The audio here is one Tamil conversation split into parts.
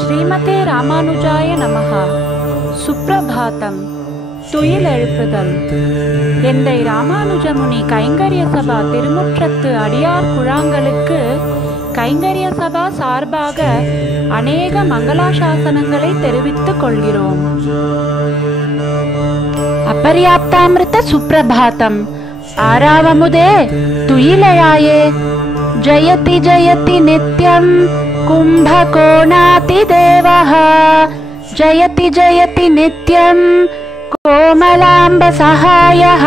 ஸ்ரீமதே ராமானுஜாய நமஹ. சுப்ரபாதம். துயில் எழுப்புதல். எந்தை ராமானுஜமுனி கைங்கரிய சபா திருமுற்றத்து அடியார் குழாங்களுக்கு கைங்கரிய சபா சார்பாக அநேக மங்களாசாசனங்களை தெரிவித்துக் கொள்கிறோம். அபர்யாப்தாமிருத சுப்ரபாதம். ஆறாவமுதே துயிலழாயே. ஜயதி ஜயதி நித்யம் கும்பகோணாதிதேவஹ. ஜயதி ஜயதி நித்யம் கோமலாம்ப சகாயஹ.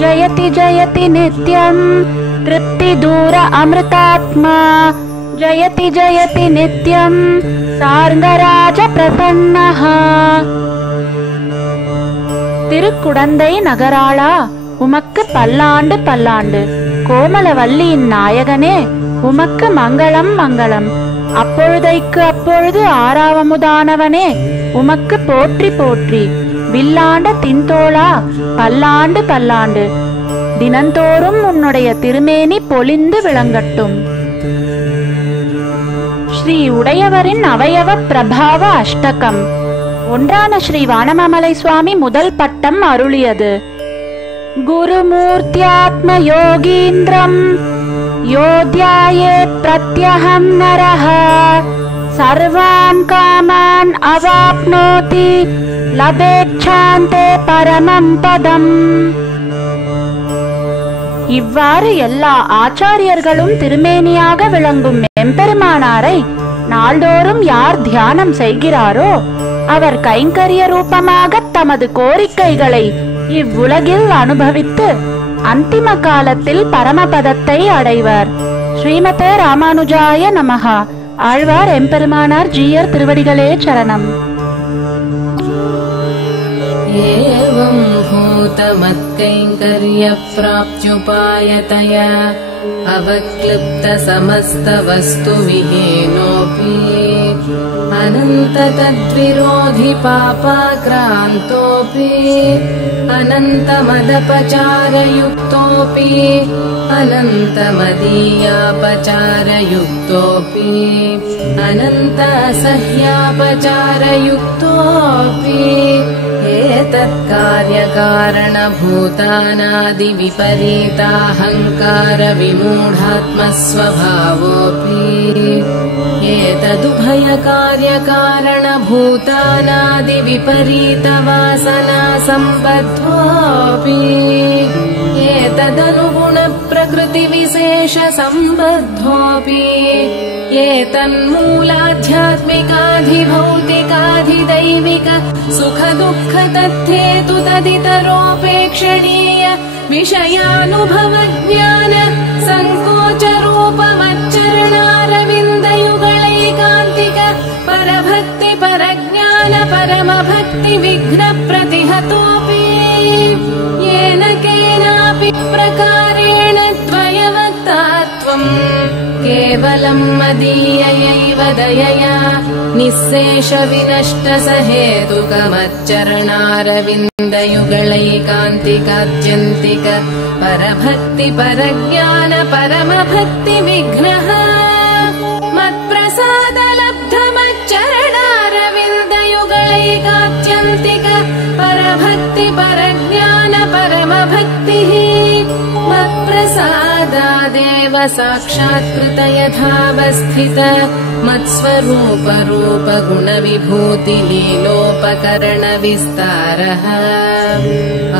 ஜயதி ஜயதி நித்யம் திருப்தி தூர அமிர்தாத்மா. ஜயதி ஜயதி நித்யம் சார்ங்கராஜ பிரசன்னஹ. திருக்குடந்தை நகராளா, உமக்கு பல்லாண்டு பல்லாண்டு. கோமலவல்லியின் நாயகனே, உமக்கு மங்களம் மங்களம். அப்பொழுதைக்கு அப்பொழுது ஆறாவமுதானவனே, உமக்கு போற்றி போற்றி. வில்லாண்ட தின்தோளா, பல்லாண்டு பல்லாண்டு. தினந்தோறும் உன்னுடைய திருமேனி பொலிந்து விளங்கட்டும். ஸ்ரீ உடையவரின் அவயவ பிரபாவ அஷ்டகம். ஒன்றான ஸ்ரீ வானமாமலை சுவாமி முதல் பட்டம் அருளியது. குருமூர்த்தியாத்ம யோகீந்திரம் யோத்யாயே பிரத்யஹம் நரஹ. சர்வான் காமான் அவாப்னோதி லபேச்சாந்தே பரமம் பதம். இவ்வாறு எல்லா ஆச்சாரியர்களும் திருமேனியாக விளங்கும் எம்பெருமானாரை நாள்தோறும் யார் தியானம் செய்கிறாரோ அவர் கைங்கரிய ரூபமாக தமது கோரிக்கைகளை இவ்வுலகில் அனுபவித்து அந்திம காலத்தில் பரமபதத்தை அடைவர். ஸ்ரீமதே ராமானுஜாய நமஹ. ஆழ்வார் எம்பெருமானார் ஜீயர் திருவடிகளே சரணம். ஏவம் பூதமத்கைங்கர்ய ப்ராப்த்யுபாயதயா அவக்லிப்த சமஸ்த வஸ்து விஹீனோபி அனந்த தத்விரோதி பாபாக்ராந்தோபி அனந்த மதபசாரயுக்தோபி அனந்த மதீயாபசாரயுக்தோபி அனந்த அசஹ்யாபசாரயுக்தோபி ஏதத் காரியகாரணபூதானாதி விபரீதாஹங்கார விமூಢாத்மஸ்வபாவோபி ஏததுபய காரியகாரணபூதானாதி விபரீதவாசனா சம்பத்தோபி ஏததனுகுண பிரகிருதி விசேஷ சம்பத்தோபி ஏதன்மூலாಧ್ಯಾತ್ಮಿಕಾಧಿಭೌತಿಕಾಧಿದೈವಿಕ ಸುಖ ದುಃಖ ತಥ್ಯೇತು ತದಿತರೋಪೇಕ್ಷಣೀಯ ವಿಷಯಾನುಭವ ಜ್ಞಾನ ಸಂಕೋಚ ರೂಪಮಚ್ಚರಣಾರವಿಂದಯುಗಳೈಕಾಂತಿಕ ಪರಭಕ್ತಿ ಪರಜ್ಞಾನ ಪರಮಭಕ್ತಿ ವಿಘ್ನ ಪ್ರತಿಹತೋಪಿ ಯೇನ ಕೇನಾಪಿ ಪ್ರಕಾರೇಣ ತ್ವಯವಕ್ತಾತ್ವಂ ಕೇವಲಂ ಮದೀಯಯೈವ ದಯಯಾ ನಿಸ್ಸೇಷ ವಿನಷ್ಟ ಸಹೇತುಕಮಚ್ಚರಣಾರವಿಂದಯುಗಳೈಕಾಂತಿಕಾತ್ಯಂತಿಕ ಪರಭಕ್ತಿ ಪರಜ್ಞಾನ ಪರಮಭಕ್ತಿ ವಿಘ್ನಃ ಮತ್ಪ್ರಸಾದ ಲಬ್ಧಮಚ್ಚರಣಾರವಿಂದಯುಗಳೈಕಾತ್ಯಂತಿಕ ಪರಭಕ್ತಿ ಪರಜ್ಞಾನ ಪರಮಭಕ್ತಿ ಮತ್ಪ್ರಸಾದ पादादेव साक्षात्कृत यथावस्थित मत्स्वरूपरूपगुणविभूतिलीलोपकरणविस्तारः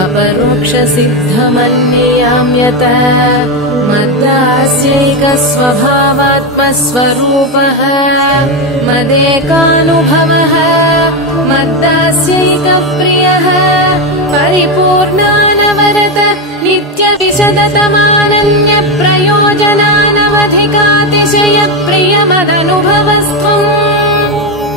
अपरोक्षसिद्धमन्ययाम्यत मद्दास्यैकस्वभावात्मस्वरूपः मदेकानुभवः मद्दास्यैकप्रियः परिपूर्णानवरत नित्यविशदतमानन्यप्रयोजनानवधिकातिशयप्रियमदनुभवस्त्वम्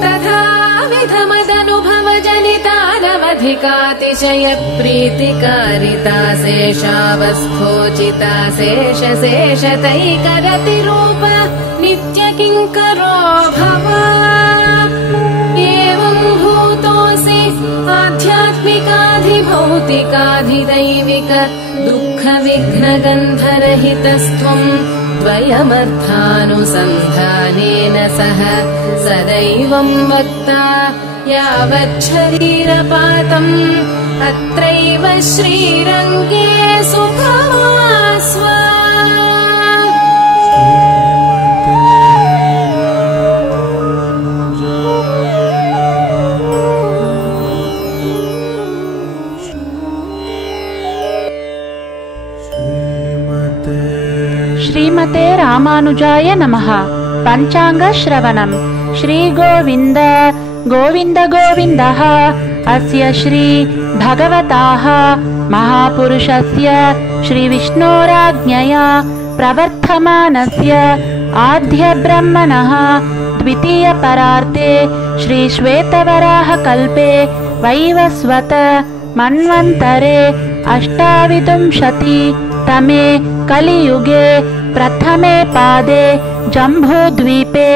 तथाविधमदनुभवजनितानवधिकातिशयप्रीतिकारिता शेषावस्थोचिता शेषशेषतैकरतिरूप नित्यकिङ्करो भव एवम् भूतोऽसि आध्यात्मिकाधिभौतिकाधिदैविक दुःखविघ्नगन्धरहितस्त्वम् द्वयमर्थानुसन्धानेन सह सदैवम् वक्ता यावच्छरीरपातम् अत्रैव श्रीरङ्गे सुखमास्व श्रीमते रामानुजाय नमः। पंचांग श्रवणम्। श्री गोविंद गोविंद गोविन्दः अस्य श्री भगवताः महापुरुषस्य श्री विष्णोराज्ञया प्रवर्तमानस्य आद्य ब्रह्मणः द्वितीय परार्ते श्री श्वेतवराह कल्पे वैवस्वत मन्वन्तरे अष्टाविंशति तमे कलियुगे प्रथमे पादे जम्बूद्वीपे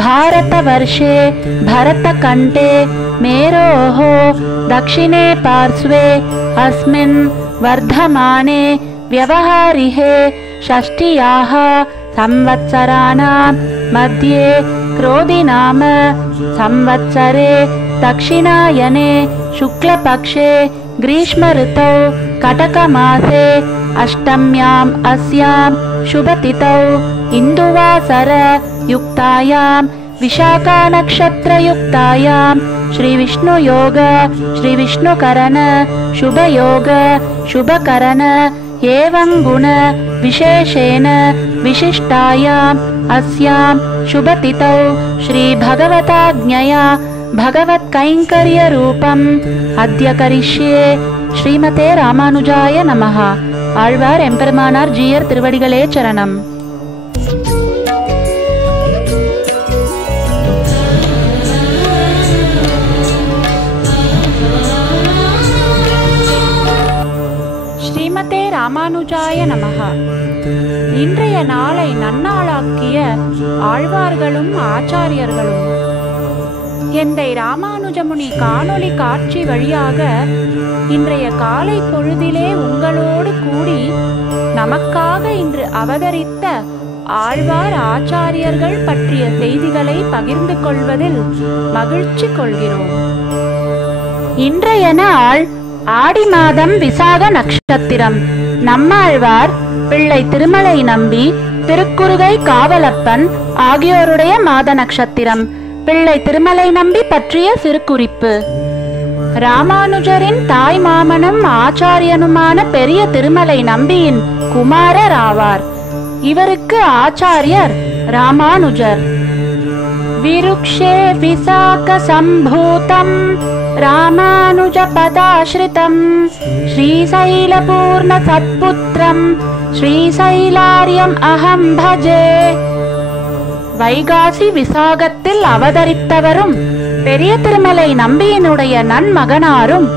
भारतवर्षे भरतकण्ठे मेरोः दक्षिणे पार्श्वे अस्मिन् वर्धमाने व्यवहारिहे षष्ठ्याः संवत्सराणां मध्ये क्रोधिनाम संवत्सरे दक्षिणायने शुक्लपक्षे ग्रीष्मऋतौ कटकमासे अष्टम्याम् अस्यां शुभतिथौ इन्दुवासर युक्तायां विशाखा नक्षत्रयुक्तायां श्री विष्णुयोग श्री विष्णुकरण शुभयोग शुभकरण एवं गुण विशेषेण विशिष्टायाम् अस्यां शुभतिथौ श्री भगवताज्ञया भगवत्कैङ्कर्य रूपम् अद्य करिष्ये। श्रीमते रामानुजाय नमः। आழ்வார் எம்பெருமானார் ஜீயர் திருவடிகளே சரணம்। ஸ்ரீமதே ராமானுஜாய நமः। இன்றைய நாளை நன்னாளாக்கிய ஆழ்வார்களும் ஆச்சாரியர்களும் எந்தை ராமானுஜமுனி காணொளி காட்சி வழியாக இன்றைய காலை பொழுதிலே உங்களோடு கூடி நமக்காக இன்று அவதரித்த ஆழ்வார் ஆச்சாரியர்கள் பற்றிய செய்திகளை பகிர்ந்து கொள்வதில் மகிழ்ச்சி கொள்கிறோம். இன்றைய நாள் ஆடி மாதம் விசாக நட்சத்திரம். நம்மாழ்வார், பிள்ளை திருமலை நம்பி, திருக்குறுகை காவலப்பன் ஆகியோருடைய மாத நட்சத்திரம். பிள்ளை திருமலை நம்பி பற்றிய சிறுகுறிப்பு. ராமானுஜரின் தாய் மாமனும் ஆச்சாரியனுமான பெரிய திருமலை நம்பியின் குமாரர் ஆவார். இவருக்கு ஆச்சாரியர் ராமானுஜர். விருக்ஷே விசாக சம்பூதம் ராமானுஜ பதாஸ்ரிதம் ஸ்ரீசைலபூர்ண சத்புத்திரம் ஸ்ரீசைலாரியம் அகம் பஜே. வைகாசி விசாகத்தில் அவதரித்தவரும் பெரிய திருமலை நம்பியினுடைய நன்மகனாரும்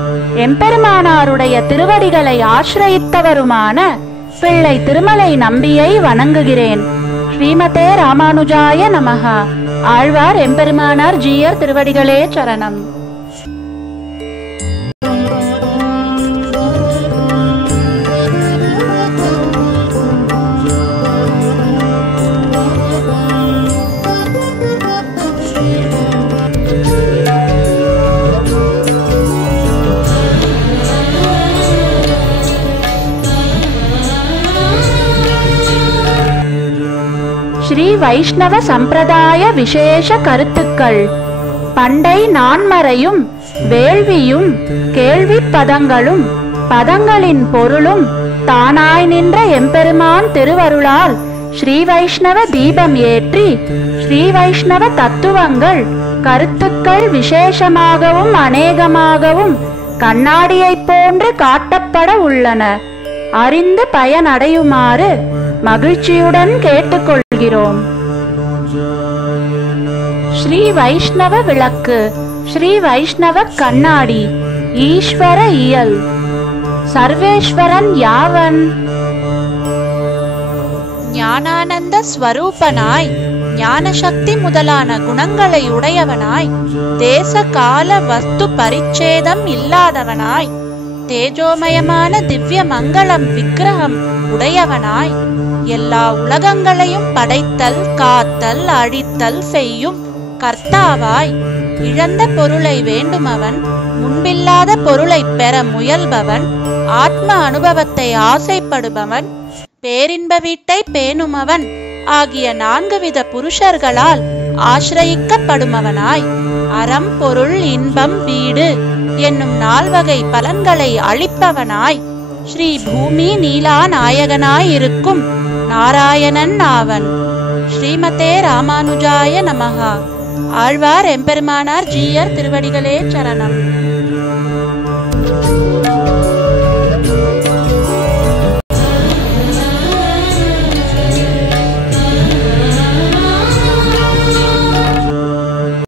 எம்பெருமானாருடைய திருவடிகளை ஆசிரயித்தவருமான பிள்ளை திருமலை நம்பியை வணங்குகிறேன். ஸ்ரீமதே ராமானுஜாய நமः. ஆழ்வார் எம்பெருமானார் ஜீயர் திருவடிகளே சரணம். ஸ்ரீ வைஷ்ணவ சம்பிரதாய விசேஷ கருத்துக்கள். பண்டை நான்மறையும் வேள்வியும் கேள்வி பதங்களும் பதங்களின் பொருளும் தானாய் நின்ற எம்பெருமான் திருவருளால் ஸ்ரீ வைஷ்ணவ தீபம் ஏற்றி ஸ்ரீ வைஷ்ணவ தத்துவங்கள் கருத்துக்கள் விசேஷமாகவும் அநேகமாகவும் கண்ணாடியைப் போன்று காட்டப்பட உள்ளன. அறிந்து பயனடையுமாறு மகிழ்ச்சியுடன் கேட்டுக்கொள்கிறோம். ஸ்ரீ வைஷ்ணவ விளக்கு, ஸ்ரீ வைஷ்ணவ கண்ணாடி, ஈஸ்வர இயல். சர்வேஸ்வரன் யாவன்? ஞானானந்த ஸ்வரூபனாய் ஞானசக்தி முதலான குணங்களை உடையவனாய் தேச கால வஸ்து பரிச்சேதம் இல்லாதவனாய் தேஜோமயமான திவ்ய மங்களம் விக்கிரகம் உடையவனாய் எல்லா உலகங்களையும் படைத்தல் காத்தல் அழித்தல் செய்யும் கர்த்தாவாய் இழந்த பொருளை வேண்டுமவன், முன்பில்லாத பொருளை பெற முயல்பவன், ஆத்ம அனுபவத்தை ஆசைப்படுபவன், பேரின்ப வீட்டை பேணுமவன் ஆகிய 4 வித புருஷர்களால் ஆசிரயிக்கப்படுமவனாய் அறம் பொருள் இன்பம் வீடு என்னும் 4 வகை பலன்களை அளிப்பவனாய் ஸ்ரீ பூமி நீலா நாயகனாயிருக்கும் நாராயணன் ஆவன். ஸ்ரீமதே ராமானுஜாய நமஹா. ஆழ்வார் எம்பெருமானார் ஜீயர் திருவடிகளே சரணம்.